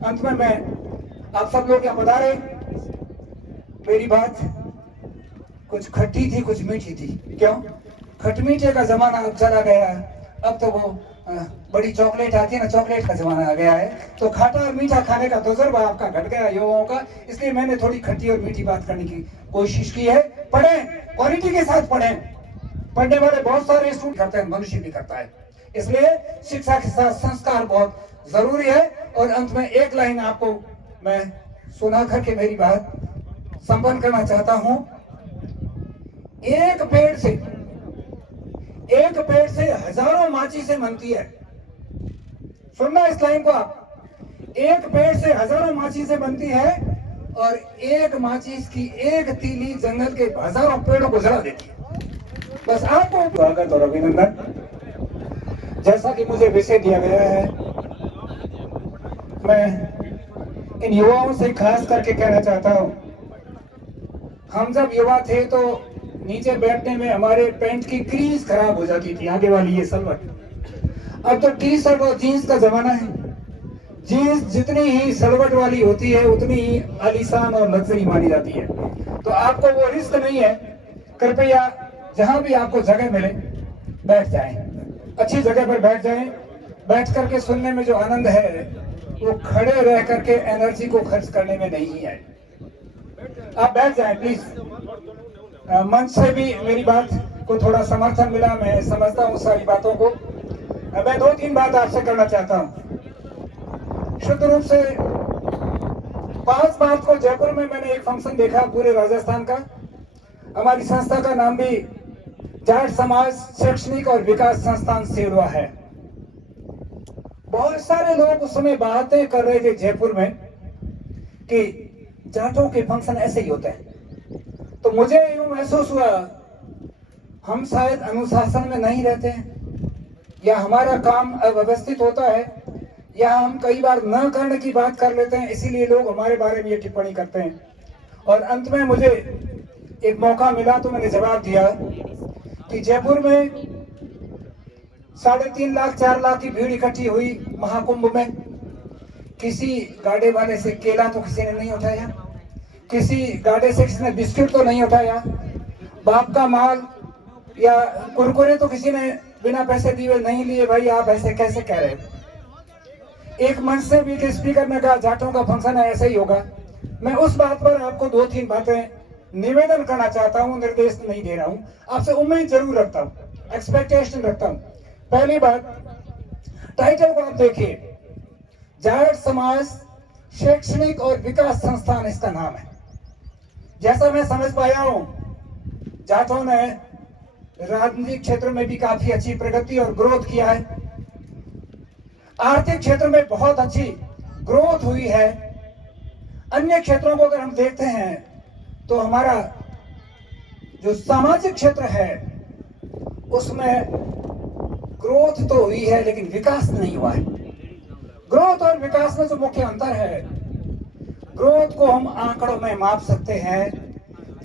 अंत में मैं आप सब लोग क्या बता रहे, मेरी बात कुछ खट्टी थी कुछ मीठी थी। क्यों? खट मीठे का जमाना अब चला गया, अब तो वो बड़ी चॉकलेट आती है ना, चॉकलेट का जमाना आ गया है। तो खाटा और मीठा खाने का तजुर्बा आपका घट गया युवाओं का, इसलिए मैंने थोड़ी खट्टी और मीठी बात करने की कोशिश की है। पढ़ें, क्वालिटी के साथ पढ़ें। पढ़ने वाले बहुत सारे स्टूडेंट करते हैं, मनुष्य भी करता है, इसलिए शिक्षा के साथ संस्कार बहुत जरूरी है। और अंत में एक लाइन आपको मैं सुना करके मेरी बात संपन्न करना चाहता हूं। एक पेड़ से हजारों माचिसें बनती है। सुनना इस लाइन को आप। एक पेड़ से हजारों माचिसें बनती है और एक माचिस की एक तीली जंगल के हजारों पेड़ों को जला देती है। बस आपको स्वागत और अभिनंदन। जैसा कि मुझे विषय दिया गया है, मैं इन युवाओं से खास करके कहना चाहता हूं, हम जब युवा थे तो नीचे बैठने में हमारे पैंट की क्रीज खराब हो जाती थी, आगे वाली ये सलवट। अब तो टी शर्ट और जीन्स का जमाना है। जीन्स जितनी ही सलवट वाली होती है उतनी ही आलीशान और लग्जरी मानी जाती है। तो आपको वो रिस्क नहीं है। कृपया जहां भी आपको जगह मिले बैठ जाएं, अच्छी जगह पर बैठ जाएं। बैठ करके सुनने में जो आनंद है वो खड़े रह करके एनर्जी को खर्च करने में नहीं है। आप बैठ जाएं प्लीज। मंच से भी मेरी बात को थोड़ा समर्थन मिला, मैं समझता हूँ सारी बातों को। मैं 2-3 बात आपसे करना चाहता हूँ शुद्ध रूप से। 5 मार्च को जयपुर में मैंने एक फंक्शन देखा पूरे राजस्थान का। हमारी संस्था का नाम भी जाट समाज शैक्षणिक और विकास संस्थान सेरवा है। बहुत सारे लोग उस समय बातें कर रहे थे जयपुर में कि जाटों के फंक्शन ऐसे ही होते हैं। तो मुझे यूं महसूस हुआ हम शायद अनुशासन में नहीं रहते हैं, या हमारा काम अव्यवस्थित होता है, या हम कई बार न करने की बात कर लेते हैं, इसीलिए लोग हमारे बारे में ये टिप्पणी करते हैं। और अंत में मुझे एक मौका मिला तो मैंने जवाब दिया कि जयपुर में 3.5 लाख 4 लाख की भीड़ इकट्ठी हुई महाकुंभ में। किसी गाड़े वाले से केला तो किसी ने नहीं उठाया, किसी गाड़े से किसी ने बिस्किट तो नहीं उठाया, बाप का माल या कुरकुरे तो किसी ने बिना पैसे दिए नहीं लिए। भाई आप ऐसे कैसे कह रहे हो? एक मंच से भी कि स्पीकर ने कहा जाटों का फंक्शन है, ऐसा ही होगा। मैं उस बात पर आपको 2-3 बातें निवेदन करना चाहता हूं, निर्देश नहीं दे रहा हूं, आपसे उम्मीद जरूर रखता हूं, एक्सपेक्टेशन रखता हूं। पहली बात, टाइटल को आप देखिए, जाट समाज शैक्षणिक और विकास संस्थान इसका नाम है। जैसा मैं समझ पाया हूं, जाटों ने राजनीतिक क्षेत्र में भी काफी अच्छी प्रगति और ग्रोथ किया है। आर्थिक क्षेत्र में बहुत अच्छी ग्रोथ हुई है। अन्य क्षेत्रों को अगर हम देखते हैं तो हमारा जो सामाजिक क्षेत्र है उसमें ग्रोथ तो हुई है लेकिन विकास नहीं हुआ है। ग्रोथ और विकास में जो मुख्य अंतर है, ग्रोथ को हम आंकड़ों में माप सकते हैं,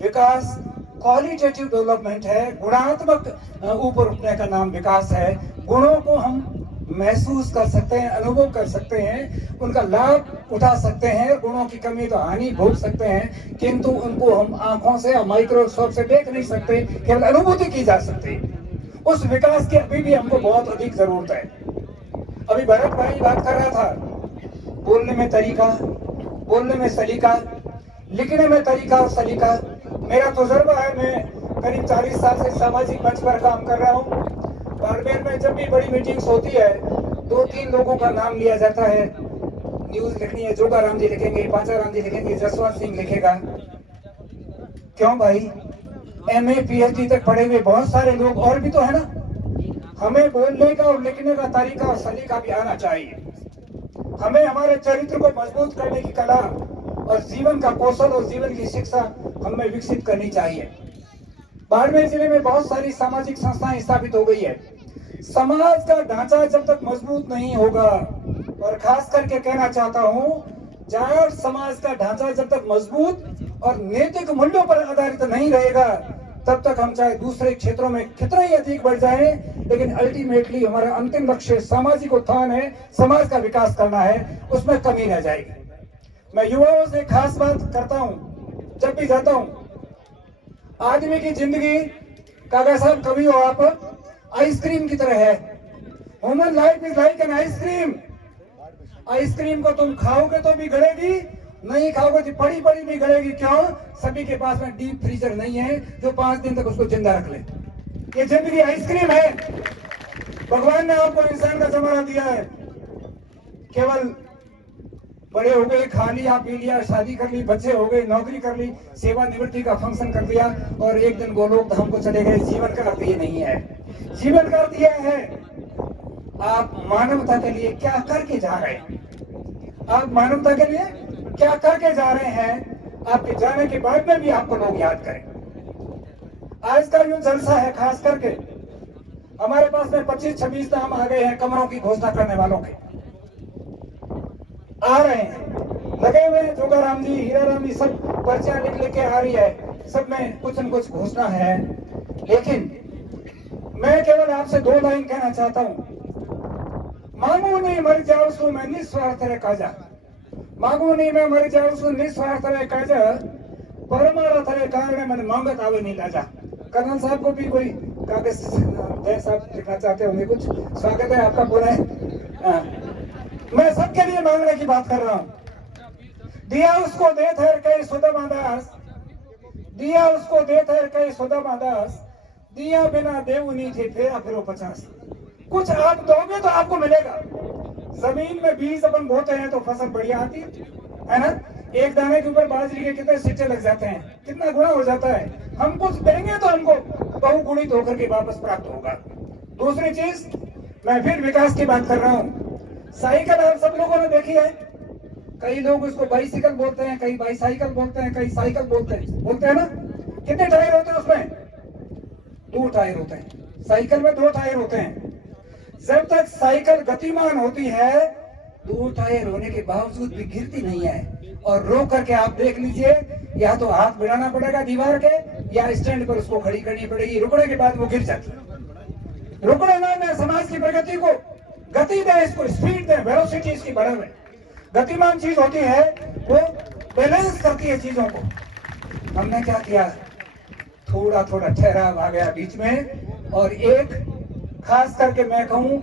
विकास क्वालिटेटिव डेवलपमेंट है, गुणात्मक ऊपर उठने का नाम विकास है। गुणों को हम महसूस कर सकते हैं, अनुभव कर सकते हैं, उनका लाभ उठा सकते हैं। गुणों की कमी तो हानि भोग सकते हैं, किंतु उनको हम आंखों से माइक्रोस्कोप से देख नहीं सकते, केवल अनुभूति की जा सकती है। उस विकास की अभी भी हमको बहुत अधिक जरूरत है। अभी भरत भाई बात कर रहा था, बोलने में तरीका, बोलने में सलीका, लिखने में तरीका और सलीका। मेरा तजुर्बा है, मैं करीब 40 साल से सामाजिक मंच पर काम कर रहा हूँ। बाड़मेर में जब भी बड़ी मीटिंग्स होती है 2-3 लोगों का नाम लिया जाता है। न्यूज लिखनी है, जोगाराम जी लिखेंगे, पाचाराम जी लिखेंगे, जसवंत सिंह लिखेगा। क्यों भाई? MA PhD तक पढ़े हुए बहुत सारे लोग और भी तो है ना। हमें बोलने का और लिखने का तरीका और सलीका भी आना चाहिए। हमें हमारे चरित्र को मजबूत करने की कला और जीवन का कौशल और जीवन की शिक्षा हमें विकसित करनी चाहिए। बाड़मेर जिले में बहुत सारी सामाजिक संस्थाएं स्थापित हो गई है। समाज का ढांचा जब तक मजबूत नहीं होगा, और खास करके कहना चाहता हूं, जाट समाज का ढांचा जब तक मजबूत और नैतिक मूल्यों पर आधारित नहीं रहेगा, तब तक हम चाहे दूसरे क्षेत्रों में कितना ही अधिक बढ़ जाएं, लेकिन अल्टीमेटली हमारा अंतिम लक्ष्य सामाजिक उत्थान है, समाज का विकास करना है, उसमें कमी रह जाएगी। मैं युवाओं से खास बात करता हूं, जब भी जाता हूं, आदमी की जिंदगी काका साहब कभी हो आप आइसक्रीम की तरह है। Human life is like an ice cream. Ice cream को तुम खाओगे तो भी गलेगी, नहीं खाओगे तो पड़ी पड़ी भी गलेगी। क्यों? सभी के पास में डीप फ्रीजर नहीं है जो 5 दिन तक उसको जिंदा रख ले। ये जिंदगी आइसक्रीम है। भगवान ने आपको इंसान का जमाना दिया है, केवल बड़े हो गए, खा लिया पी लिया, शादी कर ली, बच्चे हो गए, नौकरी कर ली, सेवानिवृत्ति का फंक्शन कर दिया और एक दिन गोलोक धाम को चले गए। जीवन का अर्थ ये नहीं है। जीवन का अर्थ यह है आप मानवता के लिए क्या करके जा रहे हैं। आप मानवता के लिए क्या करके जा रहे हैं, आपके जाने के बाद में भी आपको लोग याद करें। आज का जो जलसा है, खास करके हमारे पास में 25-26 नाम आ गए हैं कमरों की घोषणा करने वालों के। आ रहे हैं, लगे हुए हैं। जोगाराम जी, हीराराम जी सब पर्चियां लिख के आ रही है, सब में कुछ न कुछ घोषणा है। लेकिन मैं केवल आपसे 2 लाइन कहना चाहता हूं। मांगू नहीं मर जाओ सो मैं निस्वार्थ रे काजा, मांगू नहीं मैं मर जाऊं सो निस्वार्थ रे काजा, परमार्थ रे कारण मन मांगत आवे नहीं लाजा। कर्नल साहब को भी कोई कागज जय साहब लिखना चाहते होंगे कुछ। स्वागत है आपका पूरा है। मैं सबके लिए मांगने की बात कर रहा हूं। दिया उसको दे ठहर के सुदामा दास, दिया उसको दे ठहर के सुदामा दास, दिया बिना देव नहीं थे फेरा फिरो 50। कुछ आप दोगे तो आपको मिलेगा। जमीन में बीज अपन बोते हैं तो फसल बढ़िया आती है ना। एक दाने के ऊपर बाजरी के कितने सिक्के लग जाते हैं, कितना गुना हो जाता है। हम कुछ देंगे तो हमको बहुगुणित होकर के वापस प्राप्त होगा। दूसरी चीज, मैं फिर विकास की बात कर रहा हूँ। साइकिल आप सब लोगों ने देखी है। कई लोग उसको बाइसिकल बोलते हैं, कई बाईसाइकिल बोलते हैं, कई साइकिल बोलते हैं ना। कितने टायर होते हैं उसमें? 2 टायर होते हैं। साइकिल में 2 टायर होते हैं। जब तक साइकिल गतिमान होती है, 2 टायर होने के बावजूद भी गिरती नहीं है। और रोक करके आप देख लीजिए, या तो हाथ भिड़ाना पड़ेगा दीवार के, या स्टैंड पर उसको खड़ी करनी पड़ेगी। रुकने के बाद वो गिर जाती है। रुकने ना समाज की प्रगति को गति दे, इसको स्पीड दे, वेलोसिटी इसकी बढ़ावे। गतिमान चीज होती है, वो बैलेंस करती है चीजों को। हमने क्या किया, थोड़ा थोड़ा ठहराव आ गया बीच में। और एक खास करके मैं कहूं,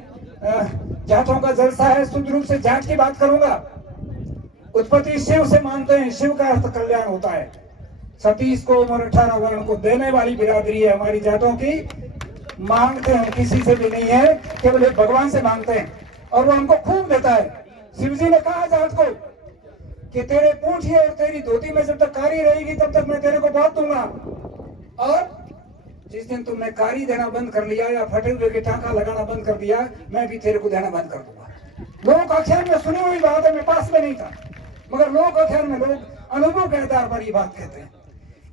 जाटों का जलसा है, शुद्ध रूप से जाट की बात करूंगा। उत्पत्ति शिव से मानते हैं, शिव का अर्थ कल्याण होता है। 36 को और 18 वर्ण को देने वाली बिरादरी है हमारी जाटों की। मांगते हैं किसी से भी नहीं है, केवल एक भगवान से मांगते हैं और वो हमको खूब देता है। शिव जी ने कहा जाट को कि तेरे पूंछी और तेरी धोती में जब तक कारी रहेगी तब तक मैं तेरे को बहुत दूंगा, और जिस दिन तुमने कारी देना बंद कर लिया या फटे हुए के टांका लगाना बंद कर दिया, मैं भी तेरे को देना बंद कर दूंगा। लोक आख्यान में सुनी हुई बात है, मैं पास में नहीं था, मगर लोक आख्यान में लोग अनुभव के आधार पर ये बात कहते हैं।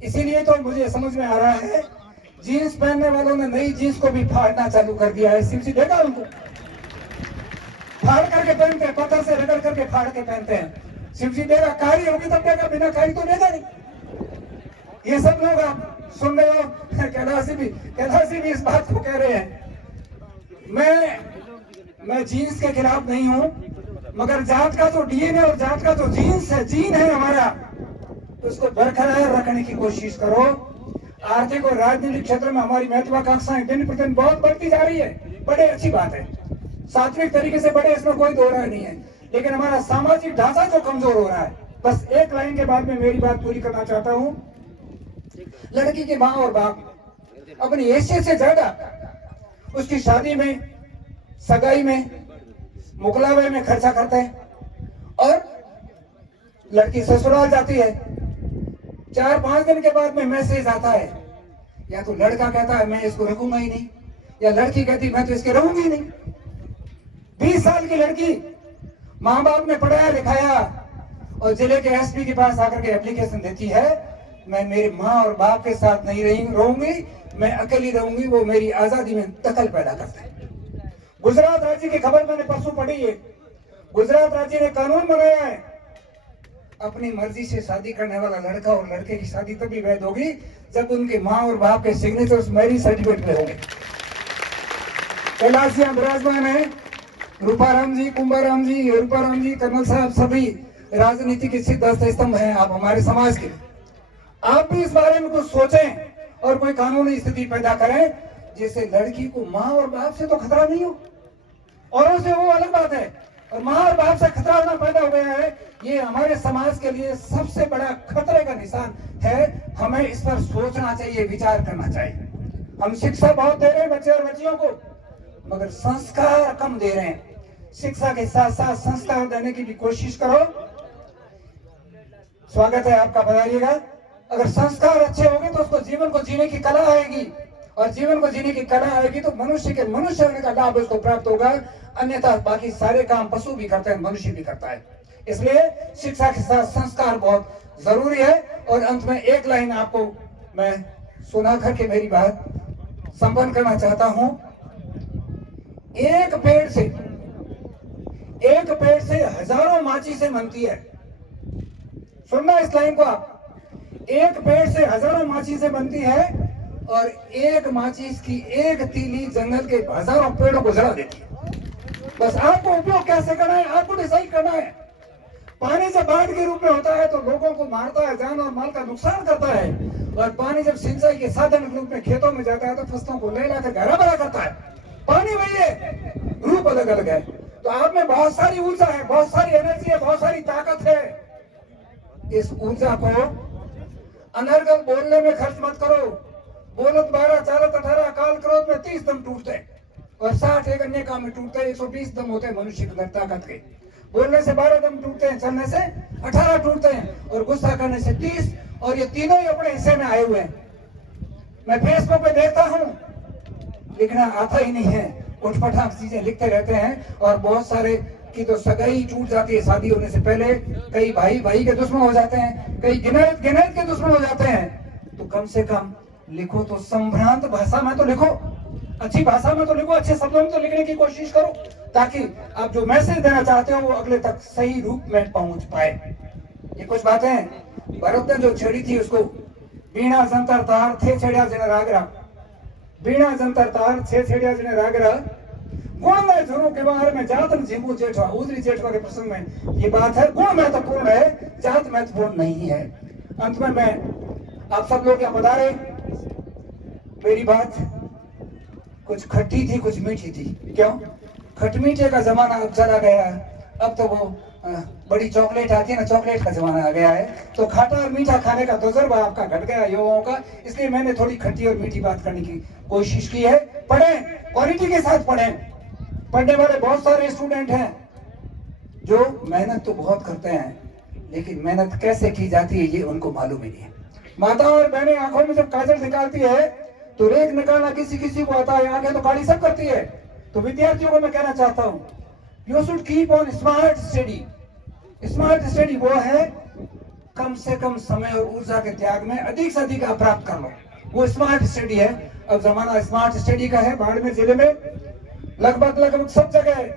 इसीलिए तो मुझे समझ में आ रहा है, जीन्स पहनने वालों ने नई जीन्स को भी फाड़ना चालू कर दिया है। शिव जी देखा उनको फाड़ करके पहनते हैं, पत्थर से रगड़ करके फाड़ के पहनते हैं। शिव जी देगा, कारी होगी तब देगा, बिना कारी तो देगा नहीं। ये सब लोग आप सुन रहे हो, कैलाशी भी इस बात को कह रहे हैं। मैं जीन्स के खिलाफ नहीं हूं, मगर जाट का जो डीएनए और जाट का जो जीन्स है, जीन है हमारा, उसको बरकरार रखने की कोशिश करो। आर्थिक और राजनीतिक क्षेत्र में हमारी महत्वाकांक्षाएं दिन प्रतिदिन बहुत बढ़ती जा रही है, बड़े अच्छी बात है। सात्विक तरीके से बढ़े, इसमें कोई दो राय नहीं है। लेकिन हमारा सामाजिक ढांचा जो कमजोर हो रहा है, बस एक लाइन के बाद में मेरी बात पूरी करना चाहता हूं। लड़की के माँ और बाप अपनी हैसियत से ज्यादा उसकी शादी में, सगाई में, मुकलावे में खर्चा करते हैं। और लड़की ससुराल जाती है, 4-5 दिन के बाद में मैसेज आता है, या तो लड़का कहता है मैं इसको रखूंगा ही नहीं, या लड़की कहती मैं तो इसके रहूंगी ही नहीं। 20 साल की लड़की, माँ बाप ने पढ़ाया लिखाया और जिले के एसपी के पास आकर के एप्लीकेशन देती है, मैं मेरे माँ और बाप के साथ नहीं रहूंगी, मैं अकेली रहूंगी, वो मेरी आजादी में दखल पैदा करते हैं। गुजरात राज्य की खबर मैंने परसों पढ़ी है। गुजरात राज्य ने कानून बनाया है, अपनी मर्जी से शादी करने वाला लड़का और लड़के की शादी तभी वैध होगी जब उनके माँ और बाप के सिग्नेचर्स मैरिज सर्टिफिकेट में होंगे। कैलाश जी विराजमान है, रूपाराम जी, कुंभाराम जी, रूपाराम जी, कर्नल साहब, सभी राजनीति के सिद्धांत स्तंभ हैं आप हमारे समाज के। आप भी इस बारे में कुछ सोचें और कोई कानूनी स्थिति पैदा करें जिससे लड़की को माँ और बाप से तो खतरा नहीं हो, औरों से वो अलग बात है, और माँ और बाप से खतरा होना पैदा हो गया है, ये हमारे समाज के लिए सबसे बड़ा खतरे का निशान है। हमें इस पर सोचना चाहिए, विचार करना चाहिए। हम शिक्षा बहुत दे रहे हैं बच्चे और बच्चियों को, मगर संस्कार कम दे रहे हैं। शिक्षा के साथ साथ संस्कार देने की भी कोशिश करो। स्वागत है आपका, पधारिएगा। अगर संस्कार अच्छे होंगे तो उसको जीवन को जीने की कला आएगी, और जीवन को जीने की कला आएगी तो मनुष्य के मनुष्य होने का लाभ उसको प्राप्त होगा। अन्यथा बाकी सारे काम पशु भी करते हैं, मनुष्य भी करता है। इसलिए शिक्षा के साथ संस्कार बहुत जरूरी है। और अंत में एक लाइन आपको मैं सुनाकर के मेरी बात संपन्न करना चाहता हूं। एक पेड़ से हजारों माचिसें बनती है। सुनना इस लाइन को आप। एक पेड़ से हजारों माचिसें बनती है, और एक माचिस की एक तीली जंगल के हजारों पेड़ों को जला देती है। बस आपको उपयोग कैसे करना है, आपको डिसाइड करना है। पानी जब बाढ़ के रूप में होता है तो लोगों को मारता है, जान और माल का नुकसान करता है, और पानी जब सिंचाई के साधन के रूप में खेतों में जाता है तो फसलों को लहला कर हरा भरा करता है। पानी वही है, रूप अलग अलग है। तो आप में बहुत सारी ऊर्जा है, बहुत सारी एनर्जी है, बहुत सारी ताकत है। इस ऊर्जा को अनर्गल बोलने में खर्च मत करो। बोलत 12 चालत 18, काल क्रोध में 30 दम टूटते हैं, और 60 एक अन्य काम में टूटते हैं। 120 दम होते हैं मनुष्य के अंदर ताकत के। बोलने से 12 दम टूटते हैं, चलने से 18 टूटते हैं, और गुस्सा करने से 30, और ये तीनों ही अपने हिस्से में आए हुए हैं। मैं फेसबुक पे देखता हूँ, लिखना आता ही नहीं है, उठपटांग चीजें लिखते रहते हैं, और बहुत सारे की तो सगाई टूट जाती है शादी होने से पहले। कई भाई भाई के दुश्मन हो जाते हैं, कई गिनैत के दुश्मन हो जाते हैं। तो कम से कम लिखो तो संभ्रांत भाषा में तो लिखो, अच्छी भाषा में तो लिखो, अच्छे शब्दों में तो लिखने की कोशिश करो, ताकि आप जो मैसेज देना चाहते हो वो अगले तक सही रूप में पहुंच पाए। ये कुछ बातें भरत ने जो छेड़ी थी उसको, बीणा जंतर तार थे छेड़िया जने रागरा, बीणा जंतर तार थे छेड़िया जने रागरा, गुण में झुरू के बाहर में जात झिंगू जेठवा, उदरी जेठवा के प्रसंग में ये बात है। गुण महत्वपूर्ण है, जात महत्वपूर्ण नहीं है। अंत में मैं आप सब लोग क्या बता रहे, मेरी बात कुछ खट्टी थी कुछ मीठी थी। क्यों? खट मीठे का जमाना अब चला गया, अब तो वो बड़ी चॉकलेट आती है ना, चॉकलेट का जमाना आ गया है। तो खाटा और मीठा खाने का तजुर्बा आपका घट गया युवाओं का, इसलिए मैंने थोड़ी खट्टी और मीठी बात करने की कोशिश की है। पढ़ें, क्वालिटी के साथ पढ़ें। पढ़ने वाले बहुत सारे स्टूडेंट हैं जो मेहनत तो बहुत करते हैं, लेकिन मेहनत कैसे की जाती है ये उनको मालूम ही नहीं है। माता और बहनें आंखों में जब काजल निकालती है तो रेख निकालना किसी किसी को आता है, आंखें तो काली सब करती है। तो विद्यार्थियों को मैं कहना चाहता हूँ, you should keep on smart study. Smart study वो है कम से कम समय और ऊर्जा के त्याग में अधिक से अधिक आप प्राप्त कर लो, वो स्मार्ट स्टडी है। अब जमाना स्मार्ट स्टडी का है। बाड़मेर जिले में लगभग सब जगह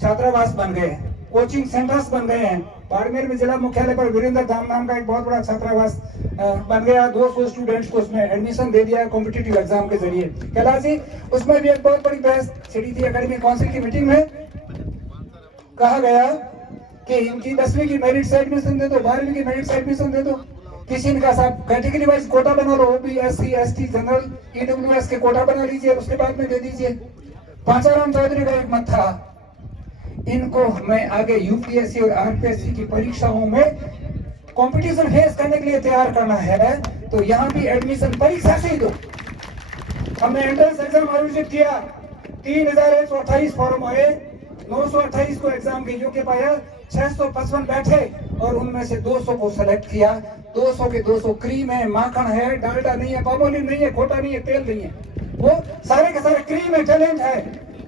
छात्रावास बन गए, कोचिंग सेंटर्स बन गए हैं। बाड़मेर में जिला मुख्यालय पर वीरेंद्र धाम नाम का एक बहुत बड़ा छात्रावास बन गया। 200 स्टूडेंट्स को उसमें एडमिशन दे दिया कॉम्पिटिटिव एग्जाम के जरिए। कैलाश जी, उसमें भी एक बहुत बड़ी बहस छिड़ी थी। एकेडमिक काउंसिल की मीटिंग में कहा गया कि इनकी 10वीं की मेरिट से एडमिशन दे दो, 12वीं की मेरिट से एडमिशन दे दो। किसी ने कहा साहब कैटेगरी वाइज कोटा बना लो, ओबी एससी एसटी जनरल ईडब्ल्यूएस के कोटा बना लीजिए, उसके बाद में दे दीजिए। पांचाराम चौधरी का एक मत था, इनको हमें आगे यूपीएससी और आरपीएससी की परीक्षाओं में कंपटीशन फेस करने के लिए तैयार करना है, तो यहाँ भी एडमिशन परीक्षा से ही दो। हमने एंट्रेंस एग्जाम आयोजित किया, 3128 फॉर्म आए, 928 को एग्जाम के योग्य पाया, 655 बैठे और उनमें से 200 को सेलेक्ट किया। 200 के 200 क्रीम है, माखन है, डालडा नहीं है, पामोलिन नहीं है, खोटा नहीं है, तेल नहीं है, वो सारे के सारे क्रीम है, टैलेंट है।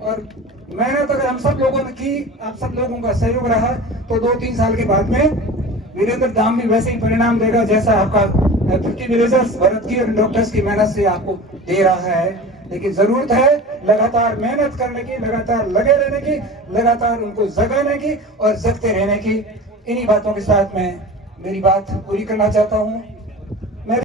और मेहनत अगर हम सब लोगों ने की, आप सब लोगों का सहयोग रहा, तो 2-3 साल के बाद में वीरेंद्र धाम भी वैसे ही परिणाम देगा जैसा आपका 50 विलेजर्स भरत की और डॉक्टर्स की मेहनत से आपको दे रहा है। लेकिन जरूरत है लगातार मेहनत करने की, लगातार लगे रहने की, लगातार उनको जगाने की और जगते रहने की। इन्हीं बातों के साथ मैं मेरी बात पूरी करना चाहता हूँ।